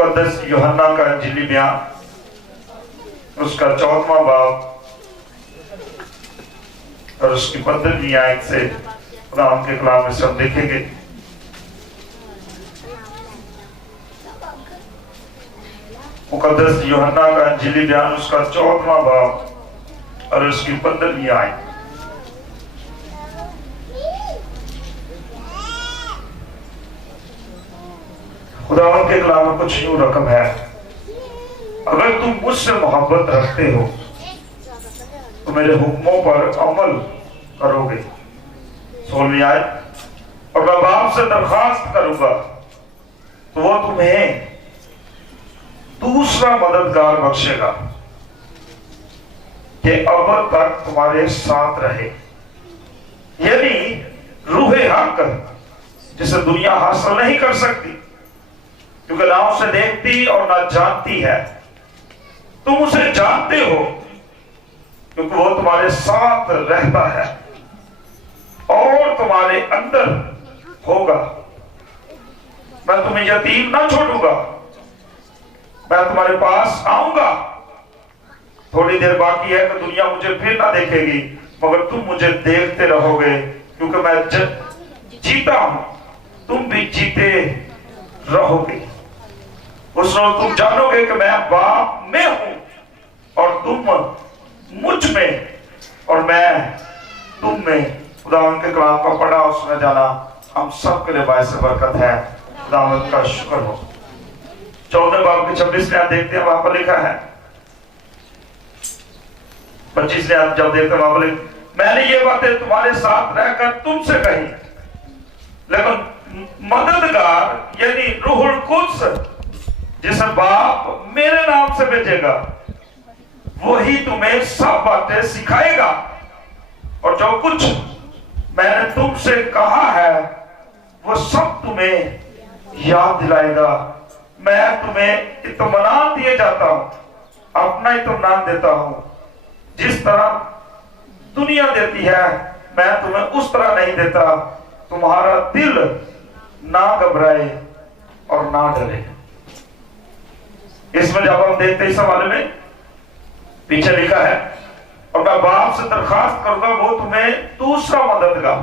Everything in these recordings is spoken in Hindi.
मुकद्दस यूहन्ना का इंजीली बयान, उसका 14वां बाब और उसकी 15वीं आयत से खुदा उनके कलाम में से हम देखेंगे। मुकद्दस यूहन्ना का इंजीली बयान, उसका 14वां बाब और उसकी 15वीं आयत। खुदावंद के कलाम में कुछ यूं रकम है, अगर तुम मुझसे मोहब्बत रखते हो तो मेरे हुक्मों पर अमल करोगे। 16वीं आयत, और मैं बाप से दरखास्त करूंगा तो वो तुम्हें दूसरा मददगार बख्शेगा कि अब तक तुम्हारे साथ रहे, यानी रूहे हक, जिसे दुनिया हासिल नहीं कर सकती क्योंकि ना उसे देखती और ना जानती है। तुम उसे जानते हो क्योंकि वो तुम्हारे साथ रहता है और तुम्हारे अंदर होगा। मैं तुम्हें यतीम ना छोड़ूंगा, मैं तुम्हारे पास आऊंगा। थोड़ी देर बाकी है कि दुनिया मुझे फिर ना देखेगी, मगर तुम मुझे देखते रहोगे क्योंकि मैं जीता हूं, तुम भी जीते रहोगे। उस रोज तुम जानोगे कि मैं बाप में हूं और तुम मुझ में और मैं तुम में। खुदावंद के कलाम का पढ़ा और सुना जाना हम सब के लिए बायस बरकत है। खुदावंद का शुक्र हो। 14 बाब के 26 आयत देखते हैं, वहां पर लिखा है। 25 आयत जब देखते हैं वहां पर मैंने ये बातें तुम्हारे साथ रहकर तुमसे कही, लेकिन मददगार यानी रूहुल कुद्स जिसे बाप मेरे नाम से भेजेगा, वही तुम्हें सब बातें सिखाएगा और जो कुछ मैंने तुमसे कहा है वो सब तुम्हें याद दिलाएगा। मैं तुम्हें इत्मीनान दिए जाता हूं, अपना इत्मीनान देता हूं। जिस तरह दुनिया देती है मैं तुम्हें उस तरह नहीं देता। तुम्हारा दिल ना घबराए और ना डरे। इसमें जब हम देखते हैं इस हवाले में पीछे लिखा है, और मैं बाप से दरखास्त करूंगा वो तुम्हें दूसरा मददगार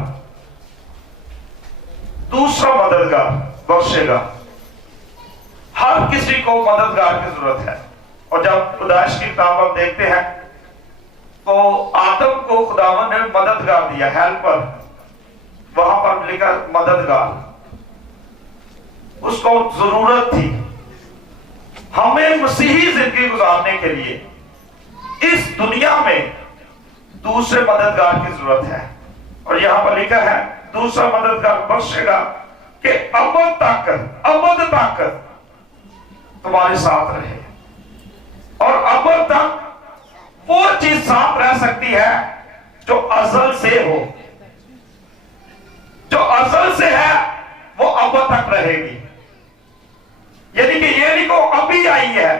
बख्शेगा। हर किसी को मददगार की जरूरत है। और जब खुदाइश की किताब हम देखते हैं तो आदम को खुदावन ने मददगार दिया, हेल्पर, वहां पर लिखा मददगार। उसको जरूरत थी। हमें मसीही जिंदगी गुजारने के लिए इस दुनिया में दूसरे मददगार की जरूरत है। और यहां पर लिखा है दूसरा मददगार बख्शेगा कि अब तक तुम्हारे साथ रहे। और अब तक वो चीज साथ रह सकती है जो अज़ल से हो। जो अज़ल से है वो अब तक रहेगी, यानी कि ये नहीं को अभी आई है,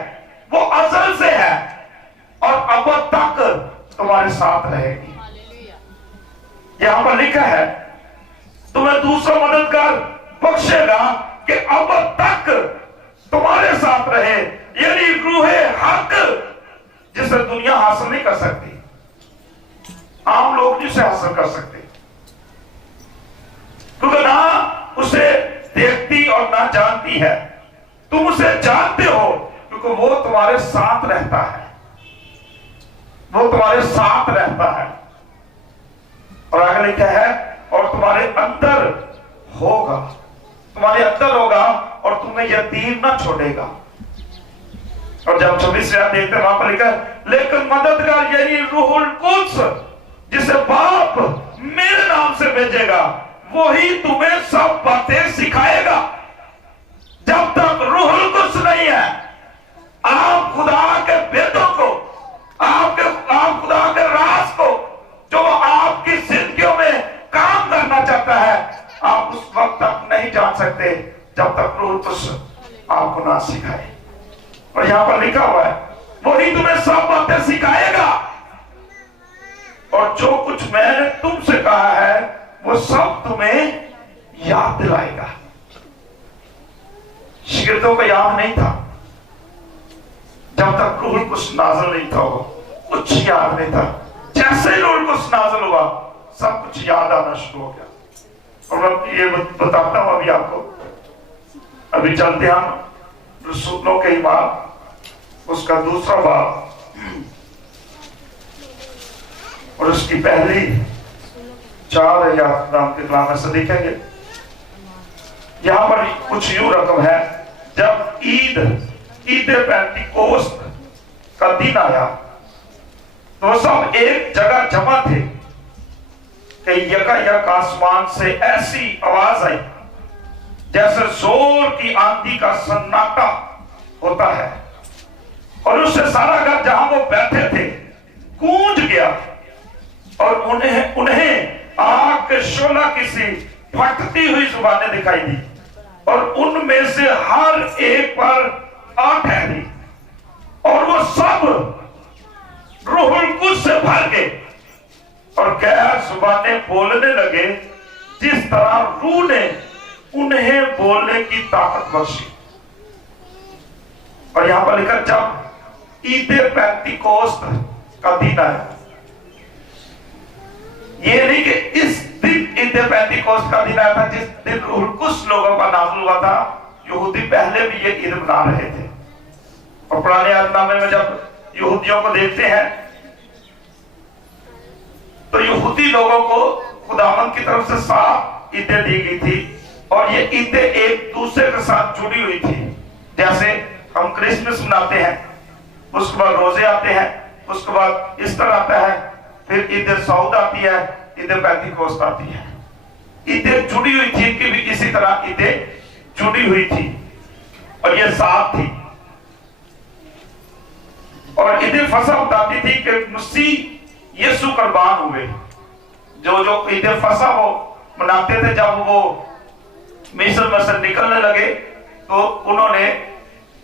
वो अज़ल से है और अब तक तुम्हारे साथ रहेगी। यहां पर लिखा है तुम्हें दूसरा मददगार बख्शेगा कि अब तक तुम्हारे साथ रहे, यानी रूहे हक जिसे दुनिया हासिल नहीं कर सकती, आम लोग जिसे हासिल कर सकते, क्योंकि ना उसे देखती और ना जानती है। तुम उसे जानते हो क्योंकि वो तुम्हारे साथ रहता है, वो तुम्हारे साथ रहता है। और आगे लिखा है और तुम्हारे अंदर होगा और तुम्हें यतीम ना छोड़ेगा। और जब 26 आयत देखते हैं वहां पर लिखा है लेकिन मददगार यानी रूहुल कुद्स जिसे बाप मेरे नाम से भेजेगा, वही तुम्हें सब बातें सिखाएगा। जब तक रूहुल कुद्स नहीं है, आप खुदा के भेदों को, आप खुदा के राज को जो आपकी जिंदगियों में काम करना चाहता है, आप उस वक्त तक नहीं जान सकते जब तक रूहुल कुद्स आपको ना सिखाए। और यहां पर लिखा हुआ है वही तुम्हें सब बातें सिखाएगा और जो कुछ मैंने तुमसे कहा है वो सब तुम्हें याद दिलाएगा। शिगिर्दों को याद नहीं था, जब तक रूहुल कुछ नाज़िल नहीं था वो कुछ याद नहीं था। जैसे ही रूहुल कुछ नाज़िल हुआ सब कुछ याद आना शुरू हो गया। और मैं ये बताता हूं अभी आपको। अभी चलते हम रसूलों के ईमान उसका दूसरा बाब और उसकी पहली 4 आयत नाम के कलाम से देखेंगे। यहां पर कुछ यूं रकम है, जब ईद पेंटिकोस्त का दिन आया तो सब एक जगह जमा थे कि यकायक आसमान से ऐसी आवाज आई जैसे जोर की आंधी का सन्नाटा होता है, और उससे सारा घर जहां वो बैठे थे गूंज गया, और उन्हें आग के शोला किसी फटती हुई जुबानें दिखाई दी, और उनमें से हर एक पर आ ठहरी, और वो सब रूहुल कुद्स से भर गए और गैर जुबानें बोलने लगे जिस तरह रूह ने उन्हें बोलने की ताकत बख्शी। और यहां पर लिखा जब ईद पेंटिकोस्त का दिन आया, ये नहीं कि इस दिन ईद पेंटिकोस्त का दिन आया था जिस दिन रूहुल कुद्स लोगों का नाज़िल हुआ था। यहूदी पहले भी ये ईद मना रहे थे, और पुराने अहदनामे में जब यहूदियों को देखते हैं तो यहूदी लोगों को खुदावंद की तरफ से साफ ईदें दी गई थी, और ये ईदें एक दूसरे के साथ जुड़ी हुई थी। जैसे हम क्रिसमस मनाते हैं, उसके बाद रोजे आते हैं, उसके बाद ईस्टर आता है, फिर ईद सऊद आती है, ईद पेंटिकोस्त आती है। ईदें जुड़ी हुई थी कि भी इसी तरह ईदें जुड़ी हुई थी, और ये साथ थी। और ईद फसह बताती थी कि मसीह यीशु कुर्बान हुए। जो ईद फसह वो मनाते थे, जब वो मिस्र में से निकलने लगे तो उन्होंने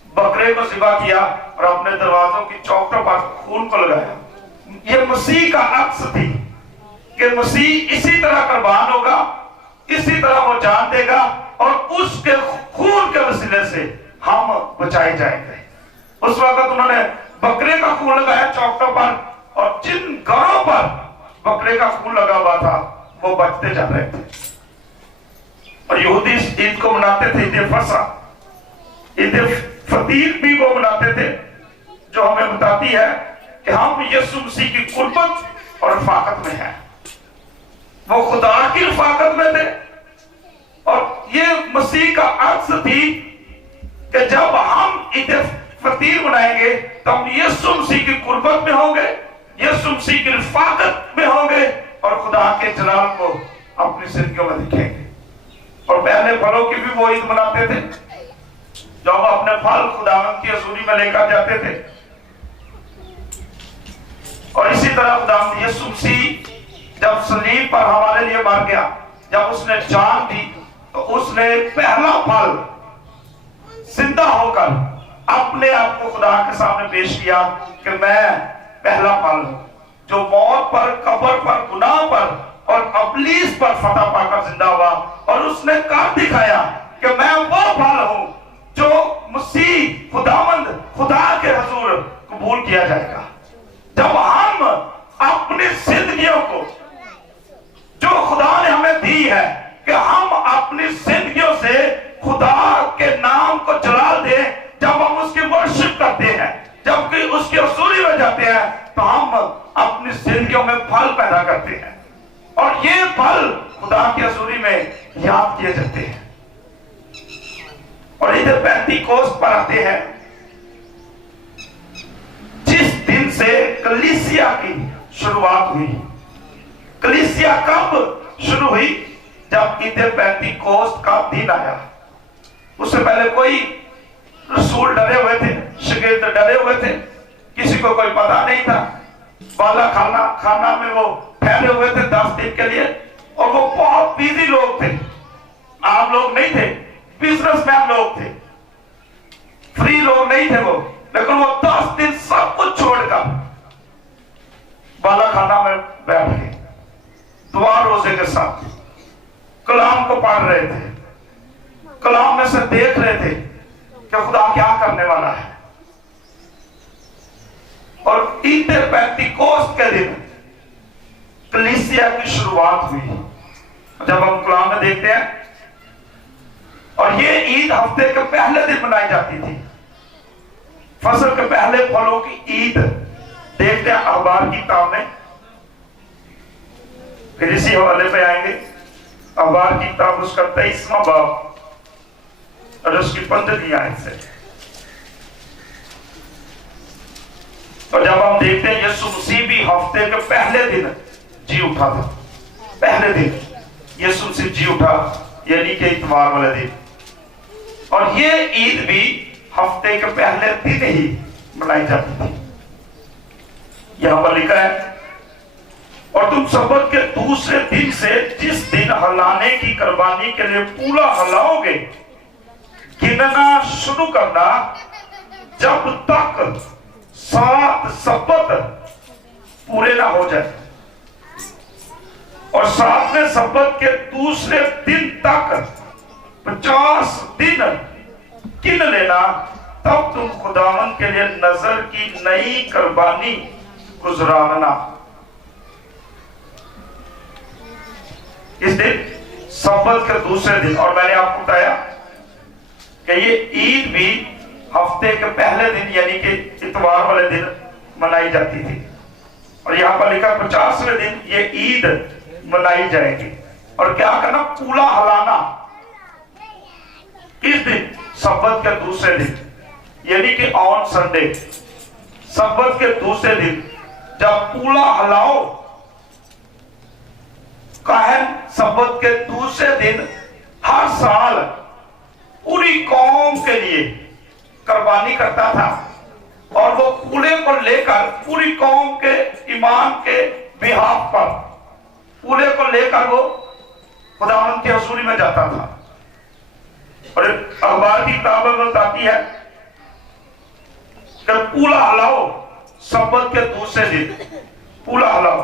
बकरे को ज़िबा किया और अपने दरवाजों की चौखटों पर खून को लगाया। ये मसीह का अक्स थी कि मसीह इसी तरह कुर्बान होगा, इसी तरह वो जान देगा, और उसके खून के वसीले से हम बचाए जाएंगे। उस वक्त उन्होंने बकरे का खून लगाया चौखटों पर, और जिन घरों पर बकरे का खून लगा हुआ था वो बचते जा रहे थे। और यहूदी इस ईद को मनाते थे, ईद फसह। ईद फतीर भी वो मनाते थे, जो हमें बताती है कि हम यीशु मसीह की कुर्बत और रफ़ाकत में हैं। वो खुदा की रफ़ाकत में थे, और ये मसीह का अक्स थी कि जब हम ईद फतीर मनाएंगे तो हम यीशु मसीह की कुर्बत में होंगे, यीशु मसीह की रफ़ाकत में होंगे, और खुदा के जलाल को अपनी जिंदगियों में दिखेंगे। और पहले फलों की भी वो ईद मनाते थे, जब अपने फल खुदावंद की हज़ूरी में लेकर जाते थे। और इसी तरह खुदावंद यीशु मसीह जब सलीब पर हमारे लिए मर गया, जब उसने जान दी, तो उसने पहला फल जिंदा होकर अपने आप को खुदा के सामने पेश किया कि मैं पहला फल हूं, जो मौत पर, कब्र पर, गुनाह पर और इब्लीस पर फतह पाकर जिंदा हुआ, और उसने कर दिखाया कि मैं वो फल हूं जो मसीह खुदावंद खुदा के हुजूर कबूल किया जाएगा। जब हम अपनी जिंदगियों को जो खुदा ने हमें दी है कि हम अपनी जिंदगियों से खुदा के नाम को जलाल दें, जब हम उसकी वर्शिप करते हैं, जबकि उसकी हुजूरी में जाते हैं, तो हम अपनी जिंदगियों में फल पैदा करते हैं, और ये फल खुदा की हुजूरी में याद किए जाते हैं। और इधर पेंटिकोस्त पर आते हैं, जिस दिन से कलीसिया की शुरुआत हुई। कलीसिया कब शुरू हुई? जब इधर पेंटिकोस्त का दिन आया। उससे पहले कोई रसूल डरे हुए थे, शागिर्द डरे हुए थे, किसी को कोई पता नहीं था। बाला खाना में वो ठहरे हुए थे 10 दिन के लिए, और वो बहुत बिजी लोग थे, आम लोग नहीं थे, बिजनेसमैन लोग थे, फ्री लोग नहीं थे वो। लेकिन वो 10 दिन सब कुछ छोड़कर बाला खाना में बैठ के दुआ रोजे के साथ कलाम को पढ़ रहे थे, कलाम में से देख रहे थे कि खुदा क्या करने वाला है। और ईद पेंतिकोस्त के दिन कलीसिया की शुरुआत हुई। जब हम कलाम में देखते हैं, और ये ईद हफ्ते के पहले दिन मनाई जाती थी। फसल के पहले फलों की ईद देखते हैं अखबार की किताब में, फिर इसी हवाले पे आएंगे। अखबार की किताब उसका 23वां बाब और उसकी 15वीं आयत से। और जब हम देखते हैं यीशु मसीह भी हफ्ते के पहले दिन जी उठा था। पहले दिन यीशु मसीह जी उठा, यानी कि इतवार वाले दिन। और ये ईद भी हफ्ते के पहले दिन ही मनाई जाती थी। यहां पर लिखा है, और तुम सब्बत के दूसरे दिन से जिस दिन हलाने की कुर्बानी के लिए पूरा हलाओगे, गिनना शुरू करना जब तक 7 सब्बत पूरे ना हो जाए। और 7वें सब्बत के दूसरे दिन तक 50 दिन गिन लेना, तब तुम खुदावन के लिए नजर की नई कुर्बानी गुजराना। इस दिन सब्बत के दूसरे दिन, और मैंने आपको बताया कि ये ईद भी हफ्ते के पहले दिन यानी कि इतवार वाले दिन मनाई जाती थी। और यहां पर लिखा 50वें दिन ये ईद मनाई जाएगी। और क्या करना? पूला हलाना। इस दिन सब्बत के दूसरे दिन यानी कि ऑन संडे, सब्बत के दूसरे दिन जब पूला हलाओ, काहन सब्बत के दूसरे दिन हर साल पूरी कौम के लिए कुर्बानी करता था। और वो पूले को लेकर पूरी कौम के ईमान के बिहाफ पर पूले को लेकर वो खुदावंद की हजूरी में जाता था। और अखबार की किताब में बताती है कि पूला हलाओ सब्बत के दूसरे दिन, पूला हलाओ।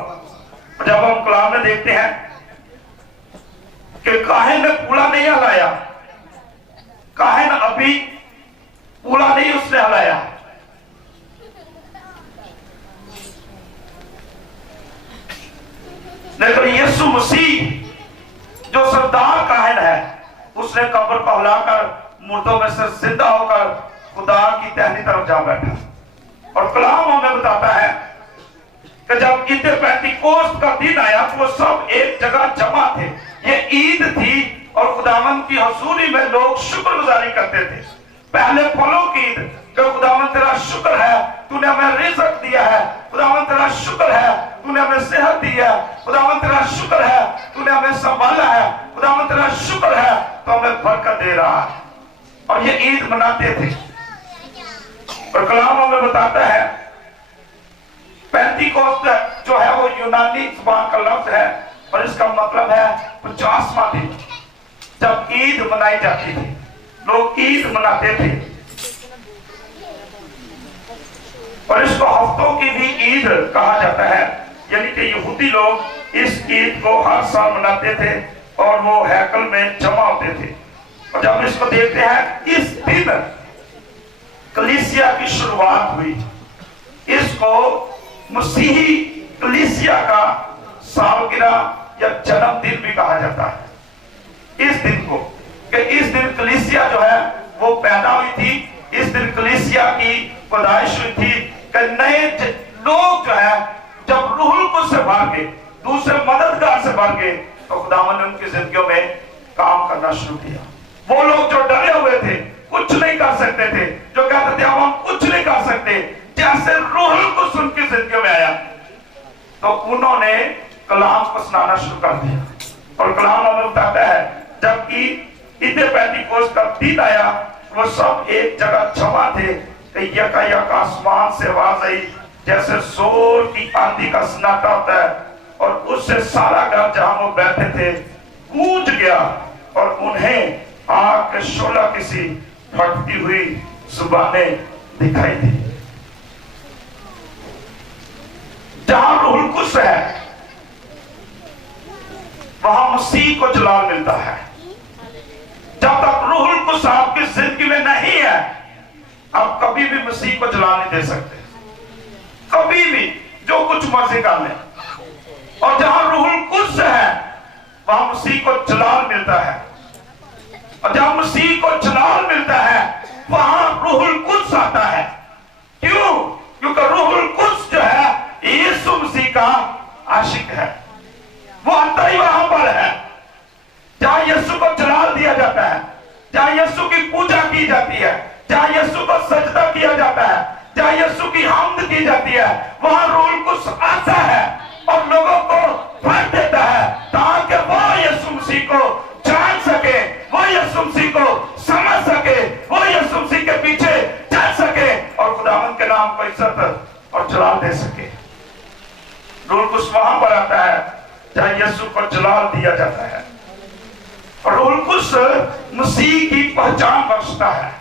जब हम कलाम में देखते हैं कि काहिन ने पूला नहीं हलाया, काहिन अभी पूला नहीं उसने हलाया, लेकिन यीशु मसीह जो सरदार काहिन है, उसने कब्र को हिलाकर मुर्दों में से जिंदा होकर खुदा की टहनी तरफ जा बैठा। और कलाम हमें बताता है कि जब ईद पेंतिकोस्त का दिन आया तो वो सब एक जगह जमा थे। ये ईद थी और खुदावंद की हजूरी में लोग शुक्रगुजारी करते थे। पहले फलों की ईद कि खुदावंद तेरा शुक्र है, तूने हमें रिज़्क दिया है। खुदावंद तेरा शुक्र है, तूने हमें सेहत दी है। खुदावंद तेरा शुक्र है, तूने हमें संभाला है। खुदावंद तेरा शुक्र है, तो हमें बरकत दे रहा है। और ये ईद मनाते थे। और कलाम हमें बताता है पेंतिकोस्त जो है वो यूनानी जुबान का लफ्ज है और इसका मतलब है 50वां दिन जब ईद मनाई जाती थी। लोग ईद मनाते थे और इसको हफ्तों की भी ईद कहा जाता है, यानी कि यहूदी लोग इस ईद को हर साल मनाते थे और वो हैकल में जमा होते थे। और जब इसको देखते हैं, इस दिन कलीसिया की शुरुआत हुई। इसको मसीही कलीसिया का सालगिरह या जन्मदिन भी कहा जाता है। इस दिन को कि इस दिन कलीसिया जो है वो पैदा हुई थी, इस दिन कलीसिया की पैदाइश हुई थी कि नए लोग जो है जब रूहुल कुद्स से भर के दूसरे मददगार से भर के तो खुदावंद ने उनकी जिंदगियों में काम करना शुरू किया। वो लोग जो डरे हुए थे, कुछ नहीं कर सकते थे, जो कहते थे हम कुछ नहीं कर सकते, जैसे रूहुल कुद्स उनकी जिंदगी में आया तो उन्होंने कलाम को सुनाना शुरू कर दिया। और कलाम हमें बताता है जबकि ईद पेंतिकोस्त का दिन आया, वो सब एक जगह जमा थे कि यकायक आसमान से आवाज आई जैसे जोर की आंधी का सन्नाटा होता है, और उससे सारा घर जहां वो बैठे थे गूंज गया और उन्हें आग के शोला किसी फटती हुई जुबानें दिखाई दी। जहां रूहुल कुद्स है वहां मसीह को जलाल मिलता है। जब तक रूहुल कुद्स आपकी जिंदगी में नहीं है, आप कभी भी मसीह को जलाल नहीं दे सकते। कभी भी जो कुछ मर्जी कर ले। और जहां रूहुल कुद्स है वहां मसीह को जलाल मिलता है, और जहां मसीह को जलाल मिलता है वहां रूहुल कुद्स आता है। क्यों? क्योंकि रूहुल कुद्स जो है यीशु मसीह का आशिक है, वो आता ही वहां पर है जहां यीशु को जलाल दिया जाता है, जहां यीशु की पूजा की जाती है, जहां यीशु को सजदा किया जाता है, जहां यीशु की हम्द की जाती है, वहां रूहुल कुद्स आता है और लोगों को भर देता है ताकि वो यीशु मसीह को जान सके, वो यीशु मसीह को समझ सके, वो यीशु मसीह के पीछे चल सके और खुदावंद के नाम को इज्जत और जलाल दे सके। रूहुल कुद्स वहां पर आता है जहां यीशु को जलाल दिया जाता है। और रूहुल कुद्स मसीह की पहचान बख्शता है।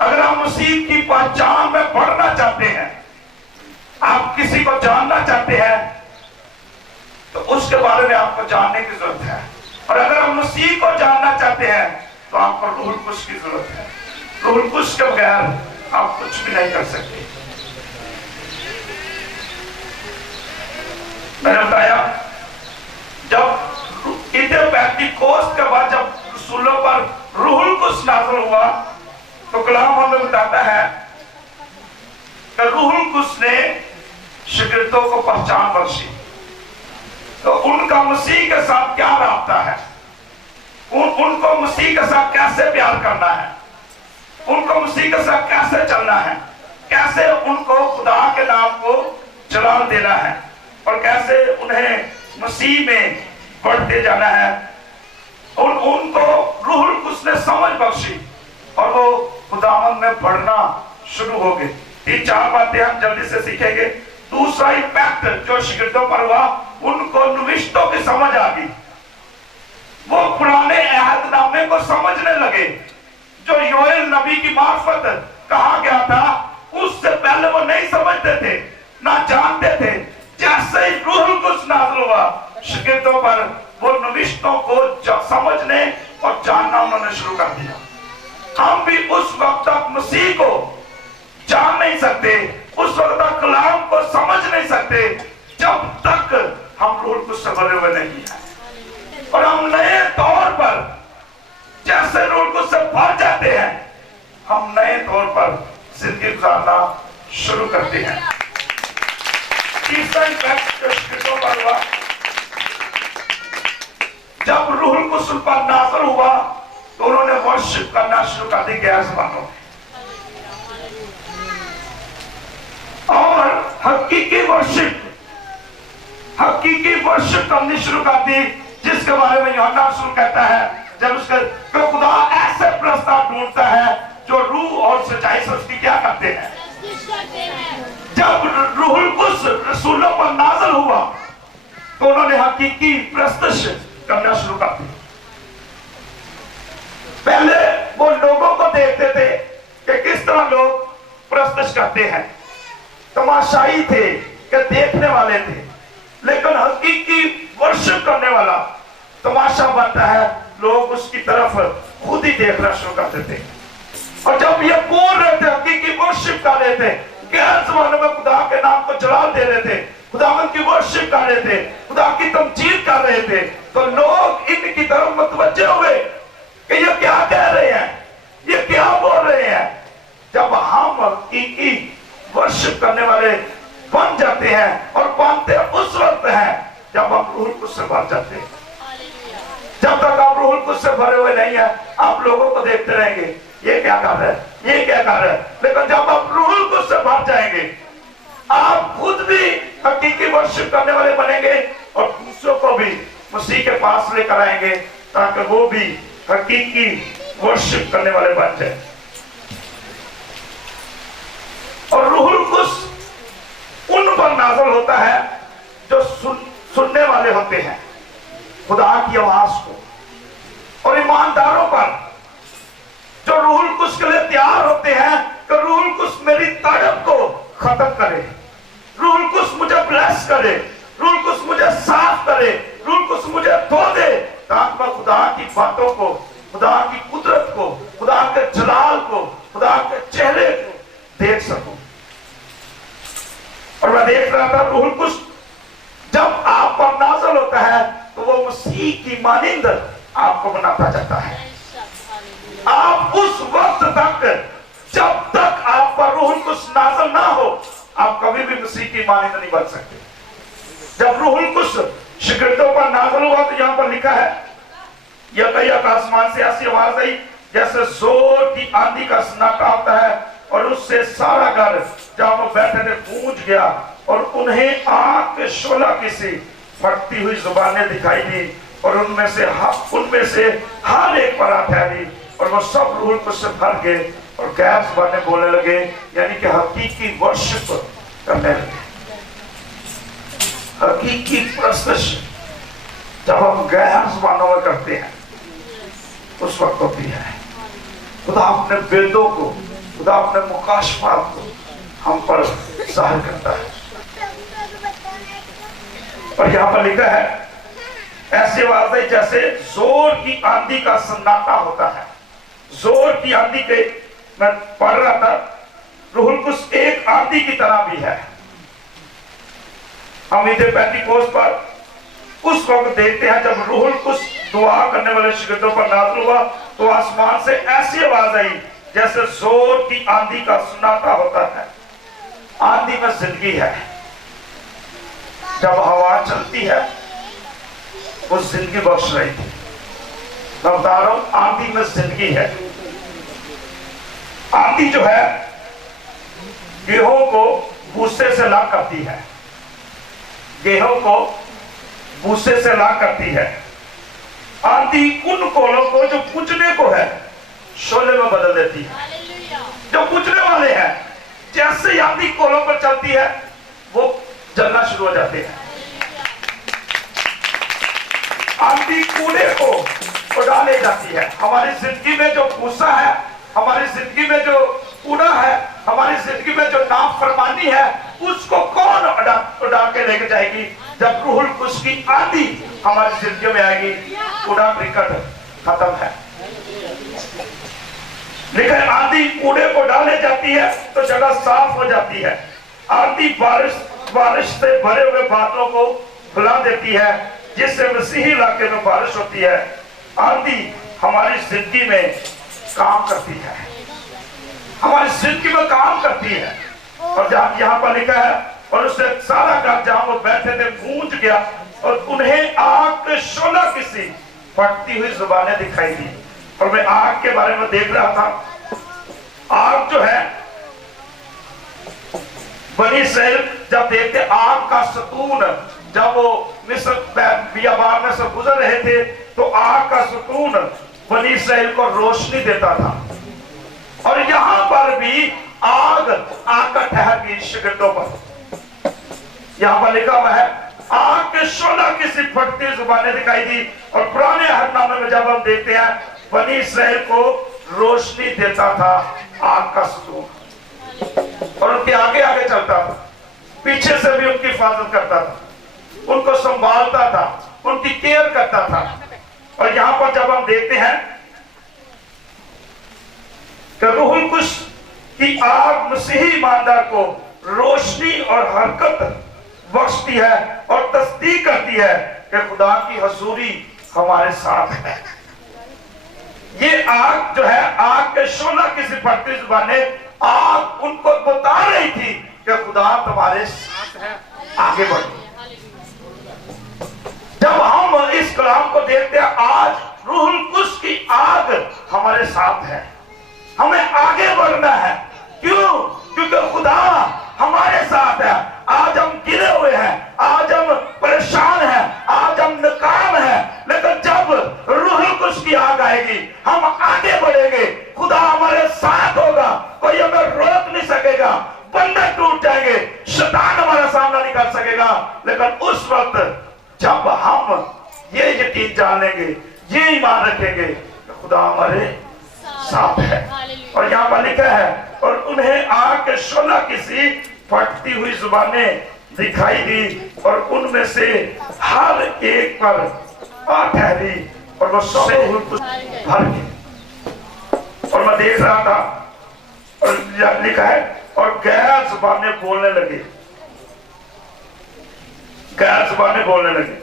अगर आप मसीह की पहचान में बढ़ना चाहते हैं, आप किसी को जानना चाहते हैं, तो उसके बारे में आपको जानने की जरूरत है। और अगर आप मसीह को जानना चाहते हैं तो आपको रूहुल कुद्स की जरूरत है। रूहुल कुद्स के बगैर आप कुछ भी नहीं कर सकते। मैंने बताया जब पेंतीकोस्त के बाद जब रसूलों पर रूहुल कुद्स नाज़िल हुआ तो कलाम हमें बताता है कि रूहुल कुद्स ने शागिर्दों को पहचान बख्शी। तो उनका मसीह के साथ क्या राब्ता है, उनको मसीह के साथ कैसे प्यार करना है, उनको मसीह के साथ कैसे चलना है, कैसे उनको खुदा के नाम को जलाल देना है और कैसे उन्हें मसीह में बढ़ते जाना है, उनको रूहुल कुद्स ने समझ बख्शी और वो खुदावंद में बढ़ना शुरू हो गए। 3-4 बातें हम जल्दी से सीखेंगे। दूसरा इम्पैक्ट जो शागिर्दों पर हुआ, उनको नविश्तों की समझ आ गई। वो पुराने अहदनामे को समझने लगे जो योएल नबी की मार्फत कहा गया था। उससे पहले वो नहीं समझते थे, ना जानते थे। जैसे ही रूहुल कुद्स नाज़िल हुआ शागिर्दों पर, वो नविश्तों को समझने और जानना उन्होंने शुरू कर दिया। हम भी उस वक्त तक मसीह को जान नहीं सकते, उस वक्त तक कलाम को समझ नहीं सकते जब तक हम रूहुल कुद्स से भरे हुए नहीं हैं। और हम नए तौर पर जैसे रूहुल कुद्स से भर जाते हैं, हम नए तौर पर जिंदगी गुजारना शुरू करते हैं। तीसरा इम्पैक्ट जो शागिर्दों पर हुआ, जब रूहुल कुद्स पर नाज़िल हुआ तो उन्होंने वर्शिप करना शुरू कर दी गैर ज़बानों में, और हकीकी वर्शिप करनी शुरू कर दी, जिसके बारे में यूहन्ना रसूल कहता है जब उसके तो खुदा ऐसे प्रस्ताव ढूंढता है जो रूह और सच्चाई से उसकी क्या करते हैं। जब रूहुल कुद्स रसूलों पर नाज़िल हुआ तो उन्होंने हकीकी प्रस्तश करना शुरू कर दी। पहले वो लोगों को देखते थे कि किस तरह लोग प्रस्तश करते हैं, तमाशाई थे कि देखने वाले थे, लेकिन हकीकी वर्शिप करने वाला तमाशा बनता है, लोग उसकी तरफ खुद ही देखना शुरू करते थे। और जब ये बोल रहे थे, हकीकी वर्शिप कर रहे थे, गैर ज़बानों में खुदा के नाम को जलाल दे रहे थे, खुदावंद की वर्शिप कर रहे थे, खुदा की तमजीद कर रहे थे, तो लोग इनकी तरफ मुतवज्जे हुए कि ये क्या कह रहे हैं, ये क्या बोल रहे हैं। जब हम हकीकी वर्शिप करने वाले बन जाते हैं, और बनते उस वक्त हैं जब हम रूहुल कुद्स से भर जाते हैं। जब तक आप रूहुल कुद्स से भरे हुए नहीं है, आप लोगों को देखते रहेंगे, ये क्या कर रहा है, ये क्या कर रहा है। लेकिन जब आप रूहुल कुद्स से भर जाएंगे, आप खुद भी हकीकी वर्शिप करने वाले बनेंगे और दूसरों को भी मसीह के पास लेकर आएंगे ताकि वो भी हकीकी वर्शिप करने वाले बन जाए। और रूहुल कुद्स उन पर नाज़िल होता है जो सुनने वाले होते हैं खुदा की आवाज को, और ईमानदारों पर जो रूहुल कुद्स के लिए तैयार होते हैं कि रूहुल कुद्स मेरी तड़प को खत्म करे, रूहुल कुद्स मुझे ब्लेस करे, रूहुल कुद्स मुझे साफ करे, रूहुल कुद्स मुझे धो दे, ताकि मैं खुदा की बातों को, खुदा की कुदरत को, खुदा के जलाल को, खुदा के चेहरे को देख सकूं। था रूहुल कुद्स जब आप पर नाज़िल होता है तो वो मसीह की मानिंद आपको बनाता जाता है। आप उस वक्त तक, जब तक आप पर रूहुल कुद्स नाज़िल ना हो, आप कभी भी मसीह की मानिंद नहीं बन सकते। जब रूहुल कुद्स शिगिर्दों पर नाज़िल हुआ तो यहां पर लिखा है, यकायक आसमान से ऐसी आवाज आई जैसे जोर की आंधी का सन्नाटा होता है, और उससे सारा घर जहां वो बैठे थे गूंज गया, और उन्हें आग के शोला की सी फटती हुई जुबानें दिखाई दी, और उनमें से हर एक पर आ ठहरी, और वो सब रूहुल कुद्स से भर गए और गैर जुबानें बोलने लगे, यानी कि हकीकी वर्शिप करने लगे। हकीकी प्रस्तुति जब हम गैर जुबानों में करते हैं उस वक्त होती है। खुदा अपने वेदों को, खुदा अपने मुकाशफात को हम पर जाहिर करता है। और यहाँ पर लिखा है ऐसी आवाज है जैसे जोर की आंधी का सन्नाटा होता है। जोर की आंधी के मैं पढ़ रहा था, रूहुल कुद्स एक आंधी की तरह भी है। हम इधर पेंटिकोस्ट पर उस वक्त देखते हैं जब रूहुल कुद्स दुआ करने वाले शिगिर्दों पर नाज़िल हुआ तो आसमान से ऐसी आवाज आई जैसे जोर की आंधी का सन्नाटा होता है। आंधी में जिंदगी है। जब हवा चलती है वो जिंदगी बख्श रही थी। मैं बता रहा हूं, आंधी में जिंदगी है। आंधी जो है गेहूं को भूसे से लाग करती है, गेहूं को भूसे से लाग करती है। आंधी उन कोलों को जो कुचने को है शोले में बदल देती है। जो कुचने वाले हैं, जैसे आंधी कोलों पर चलती है वो जलना शुरू हो जाते हैं। आंधी कूड़े को उड़ा ले जाती है। हमारी जिंदगी में जो भूसा है, हमारी जिंदगी में जो कूड़ा है, हमारी जिंदगी में जो नाफरमानी है, उसको कौन उड़ा के लेके जाएगी? जब रूहुल कुद्स की आंधी हमारी जिंदगी में आएगी, कूड़ा क्रिकट खत्म है। लेकिन आंधी कूड़े को डाले जाती है तो जगह साफ हो जाती है। आंधी बारिश से भरे हुए बादलों को फैला देती है, जिससे मसीही इलाके में बारिश होती है। आंधी हमारी जिंदगी में काम करती है, हमारी जिंदगी में काम करती है। और जहां यहाँ पर लिखा है, और उससे सारा घर जहां वो बैठे थे गूंज गया, और उन्हें आग के शोला की सी फटती हुई जुबानें दिखाई दी। और मैं आग के बारे में देख रहा था। आग जो है, बनी इस्राएल जब देखते आग का सतून, जब वो मिस्र बियाबान में से गुजर रहे थे तो आग का सतून बनी इस्राएल को रोशनी देता था। और यहां पर भी आग आकर ठहर गई शिगिर्दों पर। यहां पर लिखा हुआ है आग के शोला की सी फटती जुबानें दिखाई दी। और पुराने अहदनामे में जब हम देखते हैं, बनी इस्राएल को रोशनी देता था आग का सतून, और उनके आगे आगे चलता था, पीछे से भी उनकी हिफाजत करता था, उनको संभालता था, उनकी केयर करता था। और यहां पर जब हम देखते हैं कि रूहुल कुद्स की आग मसीही ईमानदार को रोशनी और हरकत बख्शती है और तस्दीक करती है कि खुदा की हजूरी हमारे साथ है। ये आग जो है, आग के शोला की सी फटती जुबानें, आग उनको बता रही थी कि खुदा तुम्हारे साथ है, आगे बढ़ो। जब हम इस कलाम को देखते हैं, आज रूहुल कुद्स की आग हमारे साथ है, हमें आगे बढ़ना है। क्यों? क्योंकि खुदा हमारे साथ है। आज हम गिरे हुए हैं, आज हम परेशान हैं, आज हम नाकाम हैं, लेकिन जब रूहुल कुद्स की आग आएगी हम आगे बढ़ेंगे। खुदा हमारे साथ होगा, कोई हमें रोक नहीं सकेगा, बंधन टूट जाएंगे, शैतान हमारा सामना नहीं कर सकेगा। लेकिन उस वक्त जब हम ये यकीन जान लेंगे, ये ईमान रखेंगे कि खुदा हमारे साथ है। और यहाँ पर लिखा है, और उन्हें आग के शोला की सी फटती हुई जुबानें दिखाई दी, और उनमें से हर एक पर आ ठहरी, और वो सब भर गए। और मैं देख रहा था, और लिखा है, और गैर जुबानें बोलने लगे। गैर जुबानी बोलने लगे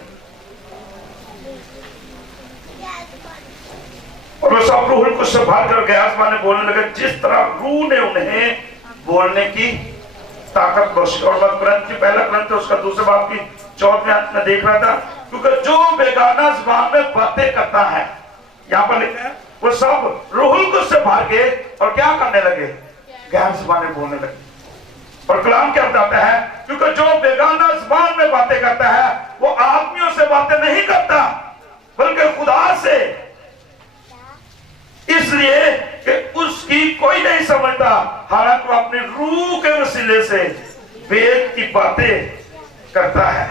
और वो सब रूह को संभाल कर गैर जुबानी बोलने लगे, जिस तरह रूह ने उन्हें बोलने की ताकत बख्शी। और मैं ग्रंथ पहला ग्रंथ उसका दूसरे बाब की 14वें अंत में देख रहा था, क्योंकि जो बेगाना जुबान में बातें करता है, यहाँ पर लिखा है, वो सब रूह को संभाल के और क्या करने लगे, गैर जुबानी बोलने लगे। और कलाम क्या बताता है, क्योंकि जो बेगाना जुबान में बातें करता है वो आदमियों से बातें नहीं करता बल्कि खुदा से, इसलिए कि उसकी कोई नहीं समझता, हालांकि वो अपनी रूह के वसीले से वेद की बातें करता है,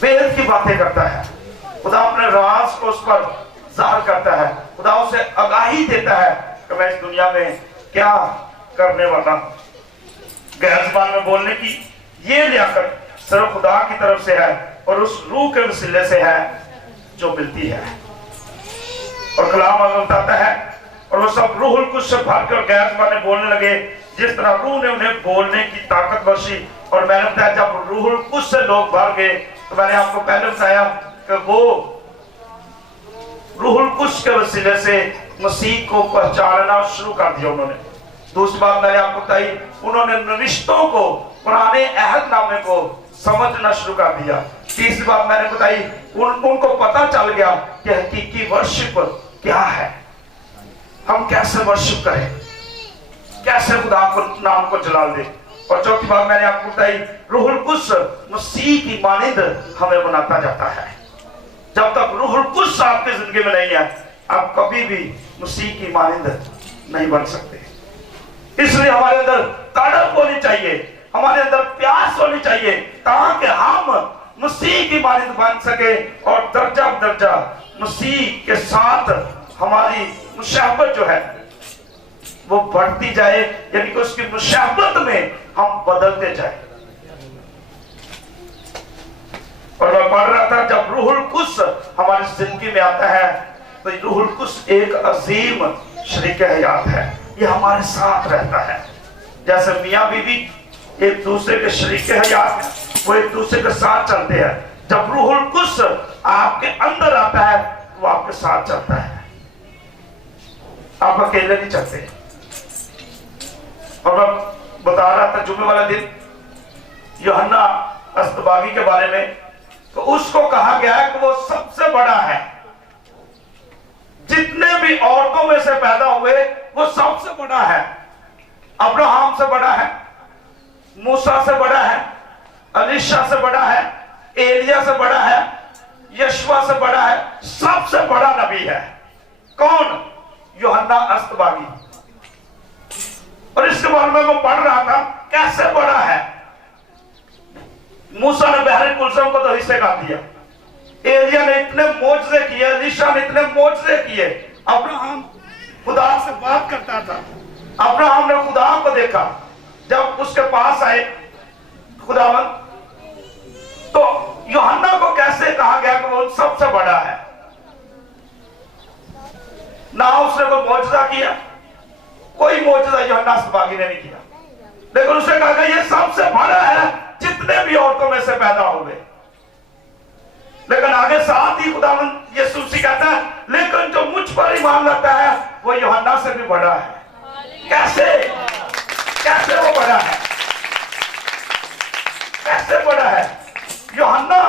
वेद की बातें करता है। खुदा अपने राज को उस पर जाहिर करता है, खुदा उसे आगाही देता है कि मैं इस दुनिया में क्या करने वाला हूं। गैर जुबान में बोलने की ये लियाकत सिर्फ खुदा की तरफ से है और उस रूह के वसीले से है जो मिलती है। और कलाम हमें बताता है, और वो सब रूहुल कुछ से भर कर गैर जुबान में बोलने लगे, जिस तरह रूह ने उन्हें बोलने की ताकत बख्शी। और मैंने बताया जब रूहुल कुछ से लोग भर गए, तो मैंने आपको पहले बताया कि वो रूहुल कुछ के वसीले से मसीह को पहचानना शुरू कर दिया उन्होंने। दूसरी बात मैंने आपको बताई, उन्होंने नविश्तों को, पुराने अहदनामे को समझना शुरू कर दिया। तीसरी बात मैंने बताई, उनको पता चल गया कि हकीकी वर्शिप क्या है, हम कैसे वर्शिप करें, कैसे खुदा को नाम को जलाल दे। और चौथी बात मैंने आपको बताई, रूहुल कुद्स मसीह की मानिंद हमें बनाता जाता है। जब तक रूहुल कुद्स आपकी जिंदगी में नहीं है, आप कभी भी मसीह की मानिंद नहीं बन सकते। इसलिए हमारे अंदर तड़प होनी चाहिए, हमारे अंदर प्यास होनी चाहिए, ताकि हम मसीह की मानिंद बन सके और दर्जा दर्जा मसीह के साथ हमारी मुशाबत जो है वो बढ़ती जाए, यानी कि उसकी मुशाबत में हम बदलते जाए। और मैं पढ़ रहा था, जब रूहुल कुद्स हमारी जिंदगी में आता है तो रूहुल कुद्स एक अजीम शरीक हयात है, ये हमारे साथ रहता है। जैसे मियाँ बीवी एक दूसरे के शरीक हयात है, वो एक दूसरे के साथ चलते हैं। जब रूहुल कुद्स आपके अंदर आता है वो आपके साथ चलता है, आप अकेले नहीं चलते। और मैं बता रहा था जुमे वाले दिन यूहन्ना अस्तबागी के बारे में, तो उसको कहा गया है कि वो सबसे बड़ा है, जितने भी औरतों में से पैदा हुए वो सबसे बड़ा है। अब्राहम से बड़ा है, मूसा से बड़ा है, अलीशा से बड़ा है, एलिया से बड़ा है, यशवा से बड़ा है, सबसे बड़ा नबी है। कौन? यूहन्ना अस्तबागी। और इसके बारे में मैं पढ़ रहा था, कैसे बड़ा है। मूसा ने बहरे कुलसम को तो हिस्से कर दिया, एलिया ने इतने मोजज़े किए, अलीशा ने इतने मोजज़े किए। अब्राहम खुदा से बात करता था, अब्राहम ने खुदा को देखा, जब उसके पास आए खुदावन, तो यूहन्ना को कैसे कहा गया कि वो सबसे बड़ा है? ना उसने कोई मोजज़ा किया, कोई मोजज़ा यूहन्ना अस्तबागी ने नहीं किया, लेकिन उसने कहा कि ये सबसे बड़ा है जितने भी औरतों में से पैदा हुए। लेकिन आगे साथ ही खुदावन यीशु मसीह कहता है, लेकिन जो मुझ पर ईमान लाता है वो यूहन्ना से भी बड़ा है। कैसे? कैसे वो बड़ा है? कैसे बड़ा है? यूहन्ना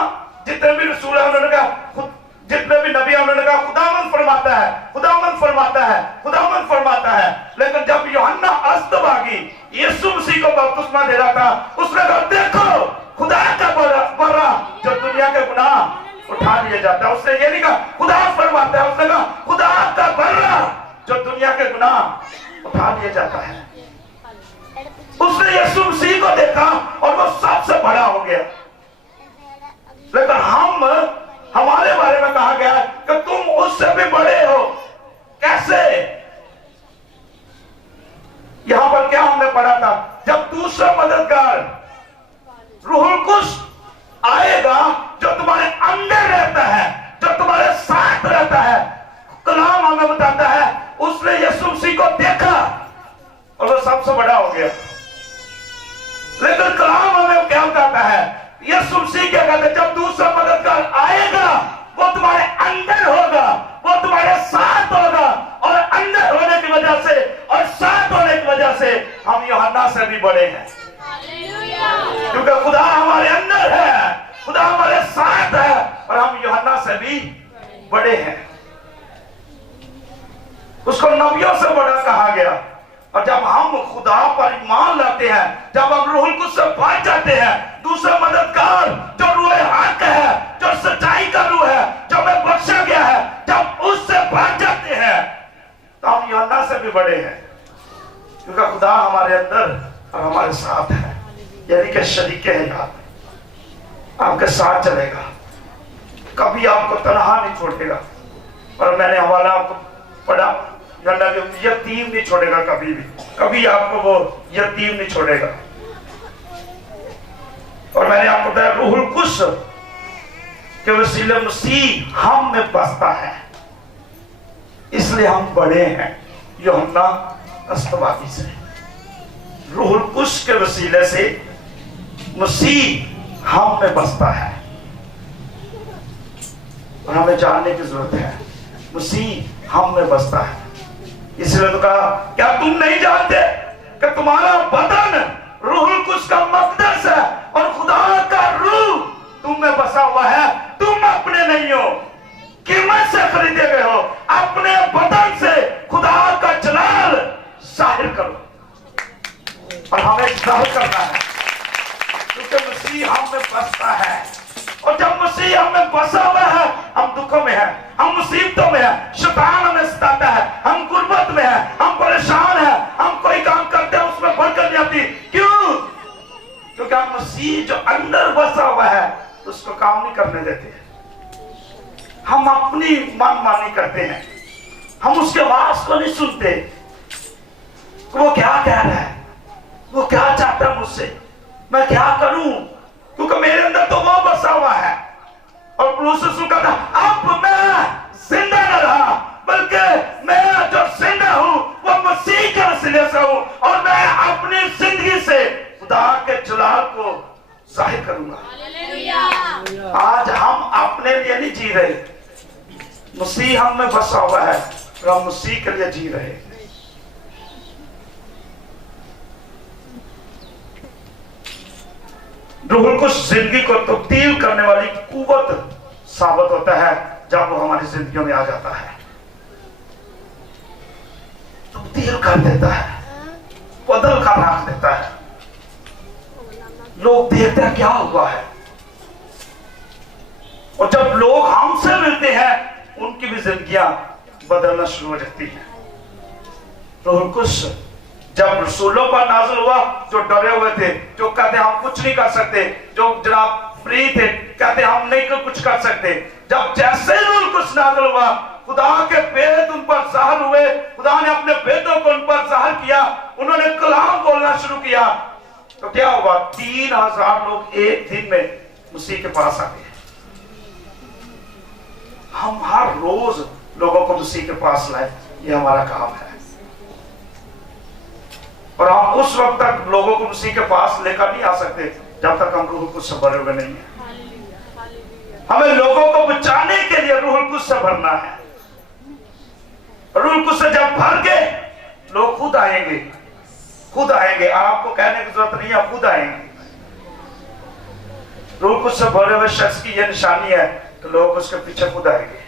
जितने भी रसूल हैं उन्होंने कहा, जितने भी नबी हैं उन्होंने कहा खुदावंद फरमाता है, खुदावंद फरमाता है, खुदावंद फरमाता है। लेकिन जब यूहन्ना अस्तबागी यीशु मसीह को बपतिस्मा दे रहा था, उसने कहा देखो खुदा का बड़ा जो दुनिया के गुनाह उठा लिए जाता है। उसने ये नहीं कहा खुदा फरमाता है, उसने कहा खुदा का बड़ा जो दुनिया के गुनाह उठा लिया जाता है। उसने यीशु मसीह को देखा और वो सबसे बड़ा हो गया। लेकिन हमारे बारे में कहा गया कि तुम उससे भी बड़े हो। कैसे? यहां पर क्या हमने पढ़ा था, जब दूसरा मददगार रूहुल कुद्स आएगा जो तुम्हारे अंदर रहता है, जो तुम्हारे साथ रहता है, कलाम हमें बताता है उसने यीशु मसीह को देखा और वो सबसे बड़ा हो गया। लेकिन कलाम हमें क्या बताता यीशु मसीह क्या कहते, जब दूसरा मददगार आएगा वो तुम्हारे अंदर होगा, वो तुम्हारे साथ होगा, और अंदर होने की वजह से और साथ होने की वजह से हम यूहन्ना से भी बड़े हैं, क्योंकि खुदा हमारे अंदर है, खुदा हमारे साथ है, और हम यूहन्ना से भी बड़े हैं। उसको नबियों से बड़ा कहा गया। और जब हम खुदा पर ईमान लाते हैं, जब हम रूहुल कुद्स से भर जाते हैं, दूसरा मददगार जो रूह हक है, जो सच्चाई का रूह है, जो हमें बख्शा गया है, जब उससे भर जाते हैं तो हम यूहन्ना से भी बड़े हैं, क्योंकि खुदा हमारे अंदर और हमारे साथ है, यानी कि शरीके है, याद आपके साथ चलेगा, कभी आपको तनहा नहीं छोड़ेगा। और मैंने हवाला आपको पढ़ा, यतीम नहीं छोड़ेगा कभी भी, कभी आपको वो यतीम नहीं छोड़ेगा। और मैंने आपको बताया रूहुल कुद्स के वसीले मसीह हम में बसता है, इसलिए हम बड़े हैं यूहन्ना अस्तवादी से। रूहुल कुद्स के वसीले से मसीह हम में बसता है, और हमें जानने की जरूरत है मसीह हम में बसता है। इसलिए तो कहा, क्या तुम नहीं जानते कि तुम्हारा बदन रूहुल कुद्स का मक़दस है और खुदा का रूह तुम में बसा हुआ है, तुम अपने नहीं हो, कीमत से खरीदे गए हो, अपने बदन से खुदा का जलाल जाहिर करो। और हमें जाहिर करना है, क्योंकि मसीह हम में बसता है, और जब मसीह हमें बसा हुआ है, हम दुखों में है, हम मुसीबतों में है, शैतान हमें सताता है, हम गुर्बत में है, हम परेशान है, हम कोई काम करते हैं उसमें बरकत नहीं आती। क्यों? क्योंकि हम मसीह जो अंदर बसा हुआ है उसको काम नहीं करने देते, हम अपनी मनमानी करते हैं, हम उसके आवाज को नहीं सुनते, वो क्या कह रहा है, वो क्या चाहता है मुझसे, मैं क्या करूं, क्योंकि मेरे अंदर तो वो बसा हुआ है। और पौलुस कहता, अब मैं जिंदा न रहा, बल्कि मैं जो जिंदा हूं वो मसीह के वसीले से हूं, और मैं अपनी जिंदगी से खुदा के जलाल को जाहिर करूंगा। आज हम अपने लिए नहीं जी रहे, मसीह हम में बसा हुआ है और हम मसीह के लिए जी रहे। रूहुल कुद्स जिंदगी को तब्दील करने वाली कुव्वत साबित होता है जब वो हमारी जिंदगियों में आ जाता है, तब्दील कर देता है, बदल कर रख देता है। लोग देखते हैं क्या हुआ है, और जब लोग हमसे मिलते हैं उनकी भी जिंदगियां बदलना शुरू हो जाती है। रूहुल कुद्स जब रसूलों पर नाज़िल हुआ, जो डरे हुए थे, जो कहते हम कुछ नहीं कर सकते, जो जनाब फ्री थे, कहते हम नहीं कुछ कर सकते, जब जैसे रूहुल कुद्स नाज़िल हुआ, खुदा के भेद उन पर ज़ाहिर हुए, खुदा ने अपने भेदों को उन पर ज़ाहिर किया, उन्होंने कलाम बोलना शुरू किया, तो क्या हुआ, 3000 लोग एक दिन में मसीह के पास आ गए। हम हर रोज लोगों को मसीह के पास लाए, ये हमारा काम है। और हम उस वक्त तक लोगों को मसीह के पास लेकर नहीं आ सकते जब तक हम रूहुल कुद्स से भरे हुए नहीं है। हमें लोगों को बचाने के लिए रूहुल कुद्स से भरना है। रूहुल कुद्स से जब भर के लोग खुद आएंगे, खुद आएंगे, आपको कहने की जरूरत नहीं है, खुद आएंगे। रूहुल कुद्स से भरे हुए शख्स की यह निशानी है तो लोग उसके पीछे खुद आएंगे,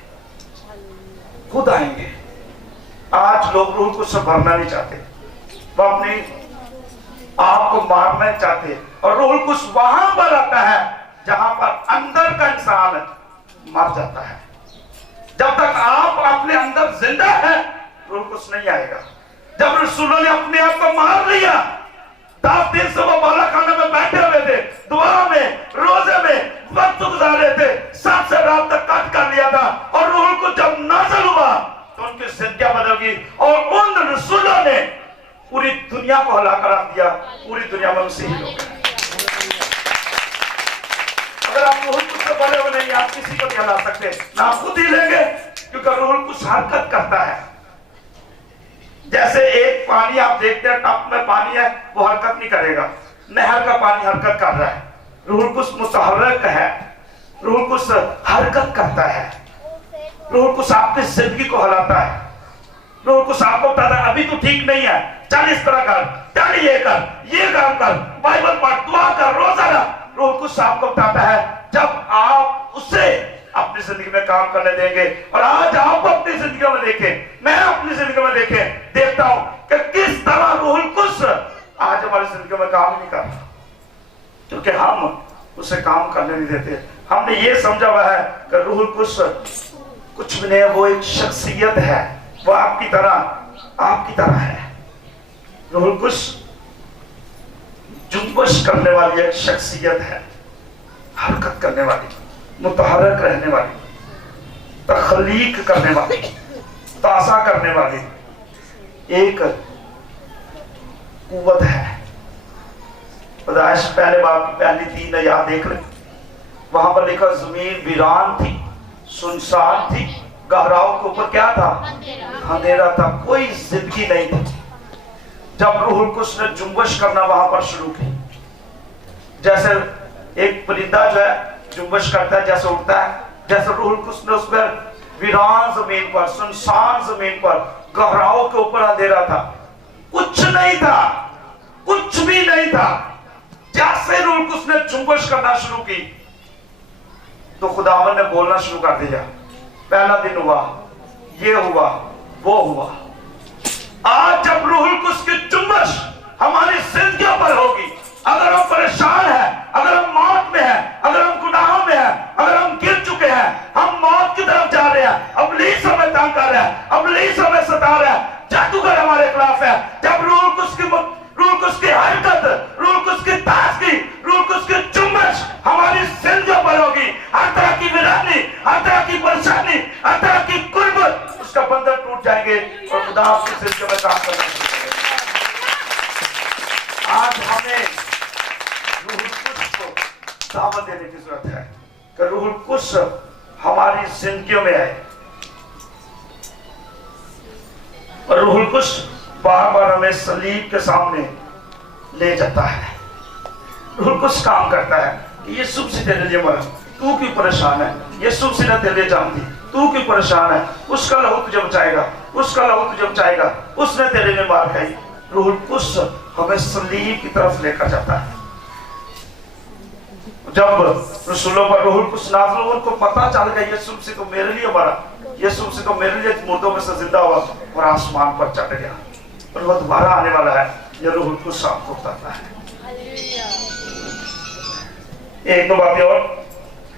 खुद आएंगे। आज लोग रूहुल कुद्स से भरना नहीं चाहते, वो अपने आप को मारना चाहते, और रूहुल कुद्स वहां पर आता है जहां पर अंदर का इंसान मर जाता है। जब तक आप अपने अंदर जिंदा है रूहुल कुद्स नहीं आएगा। जब रसूलों ने अपने आप को मार लिया, 10 दिन से वो बालाखाने में बैठे हुए थे, दुआ में, रोजे में वक्त गुजार रहे थे, 7 से रात तक कट कर लिया था, और रूहुल कुद्स जब नाज़िल हुआ तो उनकी जिंदगी बदल गई, और उन रसूलों ने पूरी दुनिया को हिला कर रख दिया। पूरी दुनिया में मसीही लोग हैं। अगर आप रूहुल कुद्स से भरे हुए नहीं, आप किसी को नहीं हिला सकते, ना आप खुद ही लेंगे, क्योंकि रूहुल कुद्स हरकत करता है। जैसे एक पानी आप देखते हैं, टप में पानी है, वो हरकत नहीं करेगा, नहर का पानी हरकत कर रहा है, रूहुल कुद्स मुतहर्रिक है, रूहुल कुद्स हरकत करता है, रूहुल कुद्स आपकी जिंदगी को हिलाता है। रूहुल कुद्स आपको बताता है अभी तो ठीक नहीं है, चल इस तरह कर, चल ये कर, ये काम कर, बाइबल पढ़, दुआ कर, रोजा रख। रूहुल कुद्स आपको बताता है जब आप उसे अपनी जिंदगी में काम करने देंगे। और आज आप अपनी जिंदगी में देखें, मैं अपनी जिंदगी में देखता हूं कि किस तरह रूहुल कुद्स आज हमारी जिंदगी में काम नहीं कर रहा, क्योंकि हम उसे काम करने नहीं देते। हमने ये समझा हुआ है कि रूहुल कुद्स कुछ भी नहीं है, वो एक शख्सियत है, वो आपकी तरह है। रूहुल कुद्स जुम्बश करने वाली एक शख्सियत है, हरकत करने वाली, मुतहर्रिक रहने वाली, तख्लीक करने वाली, ताज़ा करने वाली एक कुव्वत है। पैदाइश पहले बाब की पहली 3 आयत देख ले, वहां पर लिखा जमीन वीरान थी, सुनसान थी, गहराओं के ऊपर क्या था? अंधेरा था, कोई जिंदगी नहीं थी। जब रूहुल कुद्स ने जुम्बश करना वहां पर शुरू की, जैसे एक परिंदा जो है जुम्बश करता है, जैसे उड़ता है, जैसे रूहुल कुद्स ने उस पर वीरान जमीन पर, सुनसान जमीन पर, गहराओं के ऊपर अंधेरा था, कुछ नहीं था, कुछ भी नहीं था। जैसे रूहुल कुद्स ने जुम्बश करना शुरू की तो खुदावन ने बोलना शुरू कर दिया। पहला दिन हुआ, ये हुआ, वो हुआ। आज जब रूहुल कुद्स की जुम्बश हमारी जिंदगियों पर होगी, अगर हम परेशान हैं, अगर हम मौत में हैं, अगर हम गुनाहों में हैं, अगर हम गिर चुके हैं, हम मौत की तरफ जा रहे हैं, इब्लीस हमें तंग कर रहा है, इब्लीस हमें सता रहा है, जादूगर हमारे खिलाफ है, जब रूहुल कुद्स की हरकत, रूहुल कुद्स की ताजगी, रूहुल कुद्स की जुम्बश हमारी जिंदगियों पर होगी, हर तरह की वीरानी, हर तरह की परेशानी, हर तरह की गुर्बत, उसका बंधन टूट जाएंगे और खुदा आपकी जिंदगी में काम करना शुरू करेगा। आज हमें रूहुल कुद्स को दावत देने की जरूरत है कि रूहुल कुद्स हमारी जिंदगियों में आए। और रूहुल कुद्स बार बार हमें सलीब के सामने ले जाता है। रूहुल कुद्स काम करता है कि यीशु मसीह तेरे लिए मरा, तू क्यों परेशान है? यीशु मसीह ने तेरे लिए जान दी, तू क्यों परेशान है? उसका लहू तुझे बचाएगा, उसका लहू तुझे बचाएगा, उसने तेरे लिए मार खाई। रूहुल कुद्स हमें सलीब की तरफ लेकर जाता है। जब रसूलों पर रूहुल कुद्स नाज़िल हुआ, उनको पता चल गया यीशु मसीह तो मेरे लिए मरा, यीशु मसीह तो मेरे लिए मुर्दों में से जिंदा हुआ और आसमान पर चढ़ गया और वो दोबारा आने वाला है। ये रूहुल कुद्स आपको बताता है। एक दो बातें और,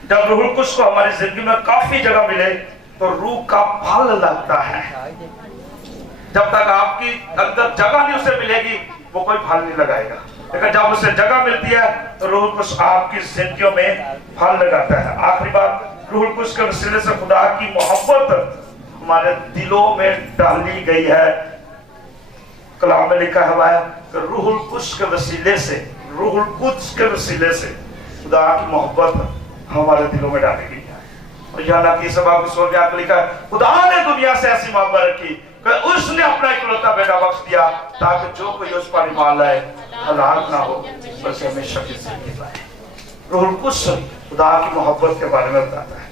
जब रूहुल कुद्स को हमारी जिंदगी में काफी जगह मिले तो रूह का फल लगता है। जब तक आपकी अंदर जगह नहीं उसे मिलेगी वो कोई फल नहीं लगाएगा, लेकिन जब उसे जगह मिलती है तो रूहुल कुद्स आपकी जिंदगियों में फल लगाता है। आखिरी बात, रूहुल कुद्स के वसीले से खुदा की मोहब्बत हमारे दिलों में डाली गई है। कलाम में लिखा हुआ है कि रूहुल कुद्स के वसीले से, रूहुल कुद्स के वसीले से खुदा की मोहब्बत हमारे दिलों में डाली गई है। और यूहन्ना की सभा की 16 में लिखा है, खुदा ने दुनिया से ऐसी मोहब्बत रखी कि उसने अपना इकलौता बेटा बख्श दिया ताकि जो कोई उस पर ईमान लाए हलाक ना हो बल्कि हमेशा की जिंदगी पाए। रूहुल कुद्स खुदा की मोहब्बत के बारे में बताता है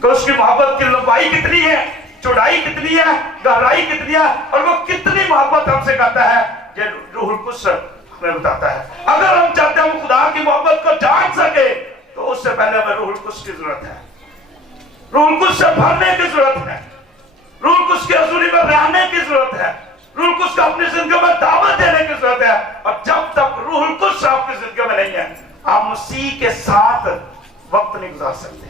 कि उसकी मोहब्बत की लंबाई कितनी है, चौड़ाई कितनी है, गहराई कितनी है और वो कितनी मोहब्बत हमसे करता है। ये रूहुल कुद्स हमें बताता है। अगर हम चाहते हैं खुदा की मोहब्बत को जान सके तो उससे पहले हमें रूहुल कुद्स की जरूरत है, रूहुल कुद्स से भरने की जरूरत है, रूहुल कुद्स की हजूरी में रहने की जरूरत है, रूहुल कुद्स को अपनी जिंदगी में दावत देने की जरूरत है। और जब तक रूहुल कुद्स आपकी जिंदगी में नहीं है आप मसीह के साथ वक्त नहीं गुजार सकते।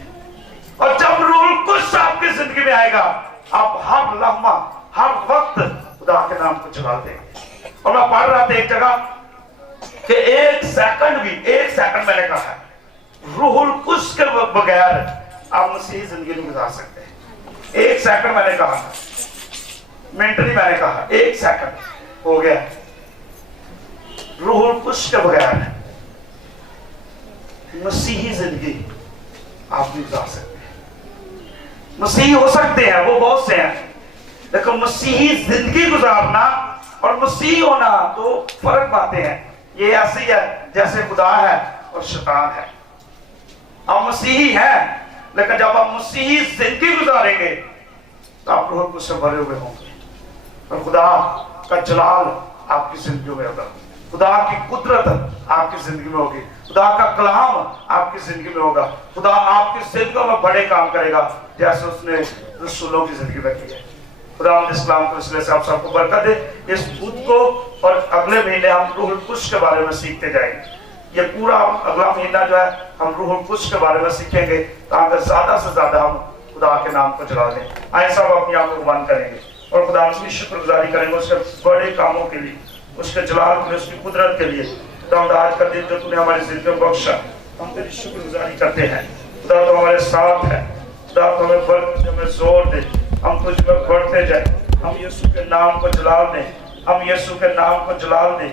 और जब रूहुल कुद्स आपकी जिंदगी में आएगा आप हर लम्हा, हर वक्त खुदा के नाम को चला देंगे। और मैं पढ़ रहा था एक जगह कि एक सेकंड मैंने कहा है रूहुल कुद्स के बगैर आप मसीही जिंदगी नहीं गुजार सकते। एक सेकंड मैंने कहा, मिनट नहीं मैंने कहा, एक सेकंड हो गया। रूहुल कुद्स के बगैर मसीही जिंदगी आप नहीं गुजार सकते। मसीही हो सकते हैं, वो बहुत से हैं, लेकिन मसीही जिंदगी गुजारना और मसीही होना तो फर्क बातें हैं। ये ऐसी है जैसे खुदा है और शैतान है। हम मसीही हैं, लेकिन जब आप मसीही जिंदगी गुजारेंगे तो आप रूह कुछ से भरे हुए होंगे और खुदा का जलाल आपकी जिंदगी में होगा, खुदा की कुदरत आपकी जिंदगी में होगी, खुदा का कलाम आपकी जिंदगी में होगा, खुदा आपकी जिंदगी में बड़े काम करेगा जैसे उसने रसूलों की जिंदगी में किया। खुदा इस्लाम को इसलिए आप सबको बरकत दे। इस बुध को और अगले महीने हम रूहुल कुद्स के बारे में सीखते जाएंगे। ये पूरा अगला महीना जो है हम रूहुल कुद्स के बारे में सीखेंगे ताकि ज्यादा से ज्यादा हम खुदा के नाम को जला दें। आए सब अपनी आंखों को बंद करेंगे और खुदा की शुक्रगुजारी करेंगे उसके बड़े कामों के लिए, उसके जलाल के लिए, उसकी कुदरत के लिए। खुदा आज का दिन जो तूने हमारी जिंदगी में बख्शा, हम तेरी शुक्रगुजारी करते हैं। खुदा तो हमारे साथ है, खुदा तो हमें बरकत, हमें जोर दे, हम तुझ में बढ़ते जाए, हम यीशु के नाम को जलाल दें, हम यीशु के नाम को जलाल दें।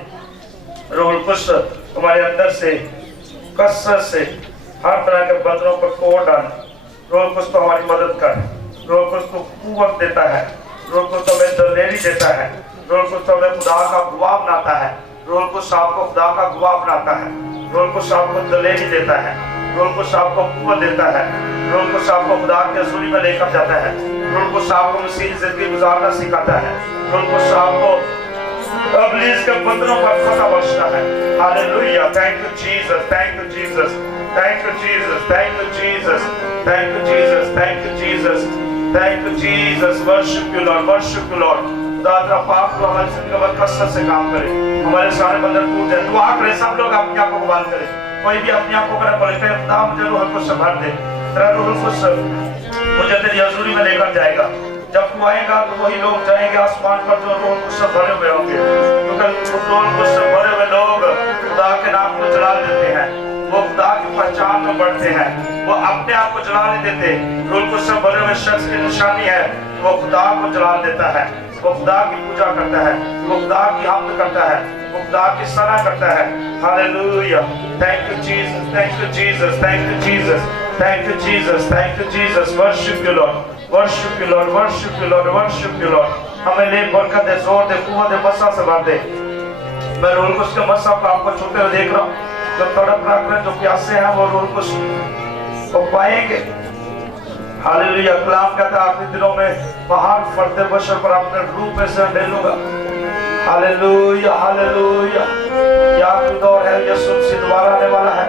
रूहुल कुद्स हमारे अंदर से कसरत से हर तरह के बंधनों को तोड़ डाल। रूहुल कुद्स तो हमारी मदद कर, रूहुल कुद्स तो कुव्वत देता है, रूहुल कुद्स तो हमें दलेरी देता है, रूहुल कुद्स तो हमें खुदा का गवाह बनाता है, रूहुल कुद्स आपको खुदा का गवाह बनाता है, रूहुल कुद्स आपको दलेरी देता है, रूहुल कुद्स आपको कुव्वत देता है, रूहुल कुद्स आपको खुदा के हुजूरी में लेकर जाता है, रूहुल कुद्स आपको मसीह जिंदगी गुजारना सिखाता है, रूहुल कुद्स आपको इब्लीस के बंधनों पर फतह बख्शता है। Hallelujah, thank you Jesus, thank you Jesus, thank you Jesus, thank you Jesus, thank you Jesus, thank you Jesus, thank you Jesus. Worship you Lord, worship you Lord. खुदा तेरा पाक को हमारी जिंदगी में कसरत से काम करे, हमारे सारे बंधन टूट जाए। दुआ करें सब लोग अपनी आंखों को बंद करें, कोई भी अपनी आंखों को बोले खुदा मुझे रूहुल कुद्स से भर दे, तेरा रूहुल कुद्स मुझे तेरी हजूरी में लेकर जाएगा। जब तू आएगा तो वही लोग जाएंगे आसमान पर जो रूहुल कुद्स से भरे हुए होंगे, क्योंकि रूहुल कुद्स से भरे हुए लोग खुदा के नाम को जला देते हैं, वो खुदा की पहचान में बढ़ते हैं, वो अपने आप को जला नहीं देते। रूहुल कुद्स से भरे हुए शख्स की निशानी है वो खुदा को जला देता है, वो खुदा की पूजा करता है, वो खुदा की हम्द करता है, वो खुदा की सना करता है। Hallelujah, thank you Jesus, thank you Jesus, thank you Jesus, thank you Jesus, thank you Jesus. Worship you Lord, worship you Lord, worship you Lord, worship you Lord. हमें ले बरकत दे, जोर दे, कुव्वत दे, मसा से भर दे। मैं रूहुल कुद्स के मसा को आपको छूते हुए देख रहा हूँ। जो तड़प रहे हैं, जो प्यासे हैं, वो रूहुल कुद्स को पाएंगे। हालेलुया, कलाम कहता है आखिरी दिनों में पहाड़ फरते बशर पर अपने रूप में से ढेलूंगा। Hallelujah, hallelujah. या दौर है, यीशु से दोबारा आने वाला है।